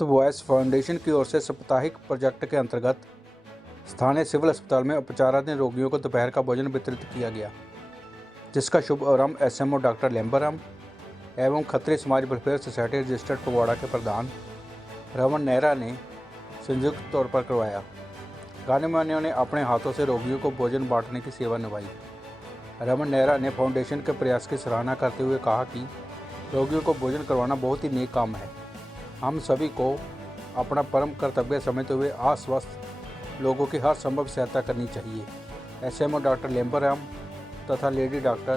Voice foundation की ओर से साप्ताहिक प्रोजेक्ट के अंतर्गत स्थानीय सिविल अस्पताल में उपचाराधीन रोगियों को दोपहर का भोजन वितरित किया गया, जिसका शुभ आरंभ S M O doctor Lembaram एवं खत्री समाज वेलफेयर सोसाइटी रजिस्टर्ड फगवाड़ा के प्रधान रमन नेहरा ने संयुक्त तौर पर करवाया। गणमान्यों ने अपने हाथों से रोगियों को भोजन बांटने की सेवा निभाई। रमन नेहरा ने फाउंडेशन के प्रयास की सराहना करते हुए कहा कि रोगियों को भोजन करवाना बहुत ही नेक काम है। हम सभी को अपना परम कर्तव्य समझते हुए अस्वस्थ लोगों की हर संभव सहायता करनी चाहिए। S M O doctor Lembaram तथा लेडी डॉक्टर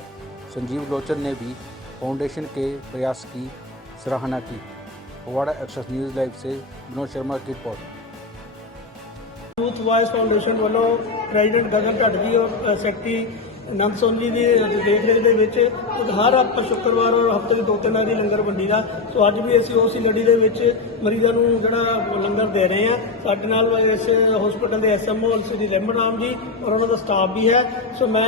संजीव लोचन ने भी फाउंडेशन के प्रयास की सराहना की। वाड़ा एक्सप्रेस न्यूज़ लाइव से विनोद शर्मा की रिपोर्ट। यूथ वॉयस फाउंडेशन वालों प्रेजिडेंट गगन घटवी और सेक्रेटरी ਅਨੰਦ ਨੰਦ ਸੋਨੀ ਦੀ ਦੇਖ ਰੇਖ ਦੇ ਵਿੱਚ ਹਰ ਹਫ਼ਤਾ ਸ਼ੁੱਕਰਵਾਰ ਔਰ ਹਫ਼ਤੇ ਦੇ ਦੋ ਤਿੰਨ ਵਾਰੀ ਲੰਗਰ ਵੰਡੀ ਦਾ। ਸੋ ਅੱਜ ਵੀ ਅਸੀਂ ਉਸ ਲੜੀ ਦੇ ਵਿੱਚ ਮਰੀਜ਼ਾਂ ਨੂੰ ਜਿਹੜਾ ਲੰਗਰ ਦੇ ਰਹੇ ਹਾਂ। ਸਾਡੇ ਨਾਲ ਇਸ ਹਸਪੀਟਲ ਦੇ ਐਸਐਮਓ ਸ੍ਰੀ ਰਮਨ ਰਾਮ ਜੀ ਔਰ ਉਹਨਾਂ ਦਾ ਸਟਾਫ ਵੀ ਹੈ। ਸੋ ਮੈਂ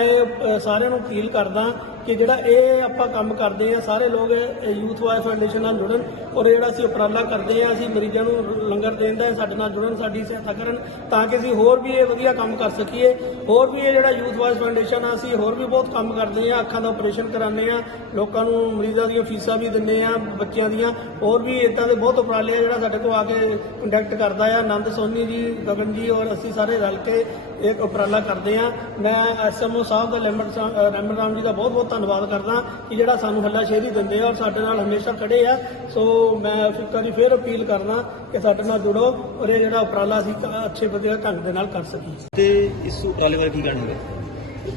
ਸਾਰਿਆਂ ਨੂੰ ਅਪੀਲ ਕਰਦਾ ਕਿ ਜਿਹੜਾ ਇਹ ਆਪਾਂ ਕੰਮ ਕਰਦੇ ਆ, ਸਾਰੇ ਲੋਕ ਯੂਥ ਵਾਇਸ ਫਾਊਂਡੇਸ਼ਨ ਨਾਲ ਜੁੜਨ ਔਰ ਜਿਹੜਾ ਅਸੀਂ ਉਪਰਾਲਾ ਕਰਦੇ ਆ, ਅਸੀਂ ਮਰੀਜ਼ਾਂ ਨੂੰ ਲੰਗਰ ਦੇਣ ਦਾ ਸਾਡੇ ਨਾਲ ਜੁੜਨ, ਸਾਡੀ ਸਹਾਇਤਾ ਕਰਨ ਤਾਂ ਕਿ ਅਸੀਂ ਹੋਰ ਵੀ ਇਹ ਵਧੀਆ ਕੰਮ ਕਰ ਸਕੀਏ। ਹੋਰ ਵੀ ਇਹ ਜਿਹੜਾ ਯੂਥ ਵਾਇਸ ਫਾਊਂਡੇਸ਼ਨ ਆ, ਅਸੀਂ ਹੋਰ ਵੀ ਬਹੁਤ ਕੰਮ ਕਰਦੇ ਆ, ਅੱਖਾਂ ਦਾ ਆਪਰੇਸ਼ਨ ਕਰਾਉਂਦੇ ਆ, ਲੋਕਾਂ ਨੂੰ ਮਰੀਜ਼ਾਂ ਦੀਆਂ ਫੀਸਾਂ ਵੀ ਦਿੰਦੇ ਆ, ਬੱਚਿਆਂ ਦੀਆਂ। ਹੋਰ ਵੀ ਇਦਾਂ ਦੇ ਬਹੁਤ ਉਪਰਾਲੇ ਆ, ਜਿਹੜਾ ਸਾਡੇ ਕੋਲ ਆ ਕੇ ਕੰਟੈਕਟ ਕਰਦਾ ਆ। ਆਨੰਦ ਸੋਨੀ ਜੀ, ਗਗਨ ਜੀ ਔਰ ਅਸੀਂ ਸਾਰੇ ਰਲ ਕੇ ਇਹ ਉਪਰਾਲਾ ਕਰਦੇ ਆ। ਮੈਂ ਐਸਐਮਓ ਸਾਹਿਬ ਦਾ ਲੈਮਨ ਰਮਨ ਰਾਮ ਜੀ ਦਾ ਬਹੁਤ ਬਹੁਤ ਧੰਨਵਾਦ ਕਰਦਾ ਕਿ ਜਿਹੜਾ ਸਾਨੂੰ ਹੱਲਾਸ਼ੇਰੀ ਦਿੰਦੇ ਆ ਔਰ ਸਾਡੇ ਨਾਲ ਹਮੇਸ਼ਾ ਖੜੇ ਆ। ਸੋ ਮੈਂ ਫਿੱਕਾ ਜੀ ਫੇਰ ਅਪੀਲ ਕਰਦਾ ਕਿ ਸਾਡੇ ਨਾਲ ਜੁੜੋ ਔਰ ਇਹ ਜਿਹੜਾ ਉਪਰਾਲਾ ਅਸੀਂ ਕ- ਅੱਛੇ ਵਧੀਆ ਢੰਗ ਦੇ ਨਾਲ ਕਰ ਸਕੀਏ। ਤੇ ਇਸ ਉਪਰਾਲੇ ਬਾਰੇ ਕੀ ਕਹਿਣਾ ਹੈ?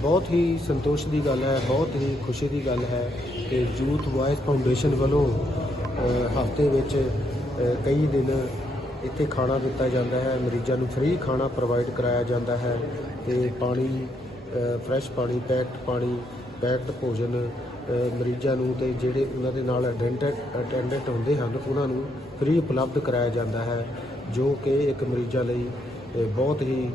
ਬਹੁਤ ਹੀ ਸੰਤੋਸ਼ ਦੀ ਗੱਲ ਹੈ ਬਹੁਤ ਹੀ ਖੁਸ਼ੀ ਦੀ ਗੱਲ ਹੈ ਕਿ ਯੂਥ ਵਾਇਸ ਫਾਊਂਡੇਸ਼ਨ ਵੱਲੋਂ ਹਫ਼ਤੇ ਵਿੱਚ ਕਈ ਦਿਨ ਇੱਥੇ ਖਾਣਾ ਦਿੱਤਾ ਜਾਂਦਾ ਹੈ ਮਰੀਜ਼ਾਂ ਨੂੰ ਫ੍ਰੀ ਖਾਣਾ ਪ੍ਰੋਵਾਈਡ ਕਰਾਇਆ ਜਾਂਦਾ ਹੈ ਤੇ ਪਾਣੀ ਫਰੈਸ਼ ਪਾਣੀ ਪੈਕਡ ਪਾਣੀ ਪੈਕਡ ਭੋਜਨ ਮਰੀਜ਼ਾਂ ਨੂੰ ਤੇ ਜਿਹੜੇ ਉਹਨਾਂ ਦੇ ਨਾਲ ਅਟੈਂਡੈਂਟ ਅਟੈਂਡੈਂਟ ਹੁੰਦੇ ਹਨ, ਉਹਨਾਂ ਨੂੰ ਫ੍ਰੀ ਉਪਲਬਧ ਕਰਾਇਆ ਜਾਂਦਾ ਹੈ, ਜੋ ਕਿ ਇੱਕ ਮਰੀਜ਼ਾਂ ਲਈ ਬਹੁਤ ਹੀ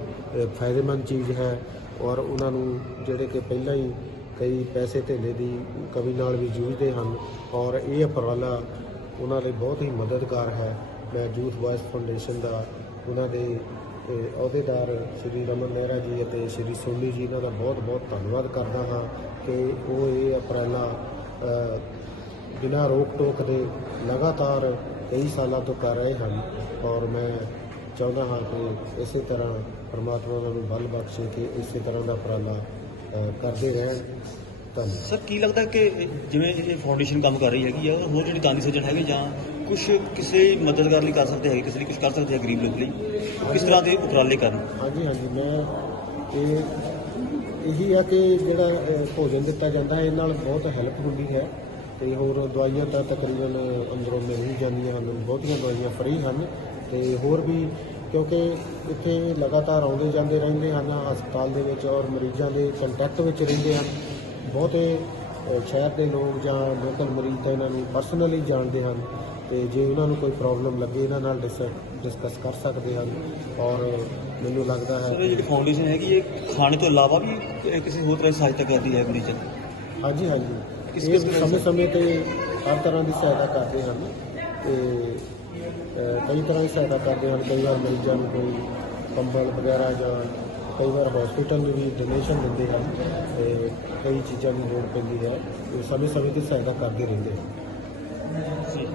ਫਾਇਦੇਮੰਦ ਚੀਜ਼ ਹੈ ਔਰ ਉਹਨਾਂ ਨੂੰ ਜਿਹੜੇ ਕਿ ਪਹਿਲਾਂ ਹੀ ਕਈ ਪੈਸੇ ਧੇਲੇ ਦੀ ਕਮੀ ਨਾਲ ਵੀ ਜੂਝਦੇ ਹਨ ਔਰ ਇਹ ਉਪਰਾਲਾ ਉਹਨਾਂ ਲਈ ਬਹੁਤ ਹੀ ਮਦਦਗਾਰ ਹੈ। ਮੈਂ ਯੂਥ ਵਾਇਸ ਫਾਊਂਡੇਸ਼ਨ ਦਾ ਉਹਨਾਂ ਦੇ ਅਹੁਦੇਦਾਰ ਸ਼੍ਰੀ ਰਮਨ ਮਹਿਰਾ ਜੀ ਅਤੇ ਸ਼੍ਰੀ ਸੋਨੀ ਜੀ, ਇਹਨਾਂ ਦਾ ਬਹੁਤ ਬਹੁਤ ਧੰਨਵਾਦ ਕਰਦਾ ਹਾਂ ਕਿ ਉਹ ਇਹ ਉਪਰਾਲਾ ਬਿਨਾਂ ਰੋਕ ਟੋਕ ਦੇ ਲਗਾਤਾਰ ਕਈ ਸਾਲਾਂ ਤੋਂ ਕਰ ਰਹੇ ਹਨ। ਔਰ ਮੈਂ ਚਾਹੁੰਦਾ ਹਾਂ ਕਿ ਇਸੇ ਤਰ੍ਹਾਂ ਪਰਮਾਤਮਾ ਨੂੰ ਬਲ ਬਖਸ਼ੇ ਕਿ ਇਸੇ ਤਰ੍ਹਾਂ ਦਾ ਉਪਰਾਲਾ ਕਰਦੇ ਰਹਿਣ। ਧੰਨਵਾਦ। ਸਰ ਕੀ ਲੱਗਦਾ ਕਿ ਜਿਵੇਂ ਇਹ ਫਾਊਂਡੇਸ਼ਨ ਕੰਮ ਕਰ ਰਹੀ ਹੈਗੀ ਆ ਹੋਰ ਜਿਹੜੇ ਦਾਨੀ ਸੱਜਣ ਹੈਗੇ ਜਾਂ ਕੁਝ ਕਿਸੇ ਮਦਦਗਾਰ ਲਈ ਕਰ ਸਕਦੇ ਹੈਗੇ ਕਿਸੇ ਲਈ ਕੁਝ ਕਰ ਸਕਦੇ ਹੈ ਗਰੀਬ ਲੋਕ ਲਈ ਕਿਸ ਤਰ੍ਹਾਂ ਦੇ ਉਪਰਾਲੇ ਕਰਨ? ਹਾਂਜੀ ਹਾਂਜੀ ਮੈਂ ਇਹ ਇਹੀ ਆ ਕਿ ਜਿਹੜਾ ਭੋਜਨ ਦਿੱਤਾ ਜਾਂਦਾ ਹੈ ਇਹ ਨਾਲ ਬਹੁਤ ਹੈਲਪ ਹੁੰਦੀ ਹੈ। ਤੇ ਹੋਰ ਦਵਾਈਆਂ ਤਾਂ ਤਕਰੀਬਨ ਅੰਦਰੋਂ ਮਿਲ ਹੀ ਜਾਂਦੀਆਂ ਹਨ ਬਹੁਤੀਆਂ ਦਵਾਈਆਂ ਫ੍ਰੀ ਹਨ। ਤੇ ਹੋਰ ਵੀ ਕਿਉਂਕਿ ਇੱਥੇ ਲਗਾਤਾਰ ਆਉਂਦੇ ਜਾਂਦੇ ਰਹਿੰਦੇ ਹਨ ਹਸਪਤਾਲ ਦੇ ਵਿੱਚ ਔਰ ਮਰੀਜ਼ਾਂ ਦੇ ਕੰਟੈਕਟ ਵਿੱਚ ਰਹਿੰਦੇ ਹਨ। ਬਹੁਤੇ ਸ਼ਹਿਰ ਦੇ ਲੋਕ ਜਾਂ ਲੋਕਲ ਮਰੀਜ਼ ਤਾਂ ਇਹਨਾਂ ਨੂੰ ਪਰਸਨਲੀ ਜਾਣਦੇ ਹਨ ਤੇ ਜੇ ਉਹਨਾਂ ਨੂੰ ਕੋਈ ਪ੍ਰੋਬਲਮ ਲੱਗੇ ਇਹਨਾਂ ਨਾਲ ਡਿਸਕਸ ਕਰ ਸਕਦੇ ਹਨ ਔਰ ਮੈਨੂੰ ਲੱਗਦਾ ਹੈ ਜਿਹੜੀ ਫਾਊਂਡੇਸ਼ਨ ਹੈਗੀ ਇਹ ਖਾਣੇ ਤੋਂ ਇਲਾਵਾ ਵੀ ਕਿਸੇ ਹੋਰ ਤਰ੍ਹਾਂ ਦੀ ਸਹਾਇਤਾ ਕਰਦੀ ਹੈ ਮਰੀਜ਼ਾਂ ਦੀ ਹਾਂਜੀ ਹਾਂਜੀ। ਕਿਸ- ਇਹ ਕਿਸ ਤਰ੍ਹਾਂ ਦੀ ਸਮੇਂ ਸਮੇਂ ਤੇ ਹਰ ਤਰ੍ਹਾਂ ਦੀ ਸਹਾਇਤਾ ਕਰਦੇ ਹਨ ਤੇ ਕਈ ਤਰ੍ਹਾਂ ਦੀ ਸਹਾਇਤਾ ਕਰਦੇ ਹਨ। ਕਈ ਵਾਰ ਮਰੀਜ਼ਾਂ ਨੂੰ ਕੋਈ ਕੰਬਲ ਵਗੈਰਾ ਜਾਂ ਕਈ ਵਾਰ ਹਸਪੀਟਲ ਨੂੰ ਵੀ ਡੋਨੇਸ਼ਨ ਦਿੰਦੇ ਹਨ ਤੇ ਕਈ ਚੀਜ਼ਾਂ ਦੀ ਲੋੜ ਪੈਂਦੀ ਹੈ ਤੇ ਸਮੇਂ ਸਮੇਂ ਤੇ ਸਹਾਇਤਾ ਕਰਦੇ ਰਹਿੰਦੇ ਹਨ।